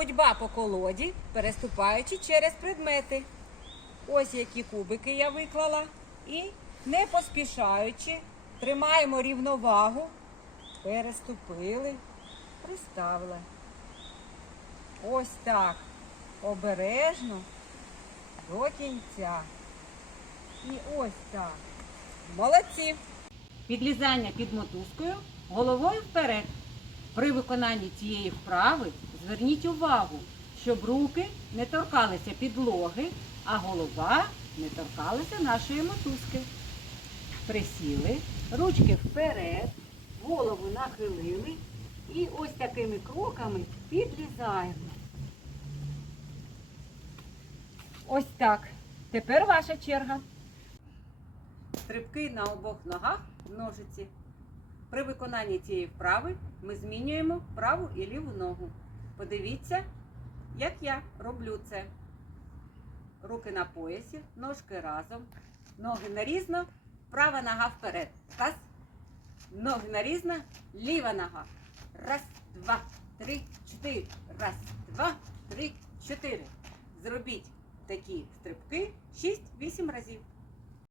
Ходьба по колоді, переступаючи через предмети. Ось які кубики я виклала. І не поспішаючи, тримаємо рівновагу, переступили, приставили. Ось так. Обережно до кінця. І ось так. Молодці. Підлізання під мотузкою головою вперед. При виконанні цієї вправи зверніть увагу, щоб руки не торкалися підлоги, а голова не торкалася нашої мотузки. Присіли, ручки вперед, голову нахилили і ось такими кроками підлізаємо. Ось так. Тепер ваша черга. Стрибки на обох ногах в ножиці. При виконанні цієї вправи ми змінюємо праву і ліву ногу. Подивіться, як я роблю це. Руки на поясі, ножки разом, ноги нарізно, права нога вперед. Раз. Ноги нарізно, ліва нога. Раз, два, три, чотири. Раз, два, три, чотири. Зробіть такі стрибки 6-8 разів.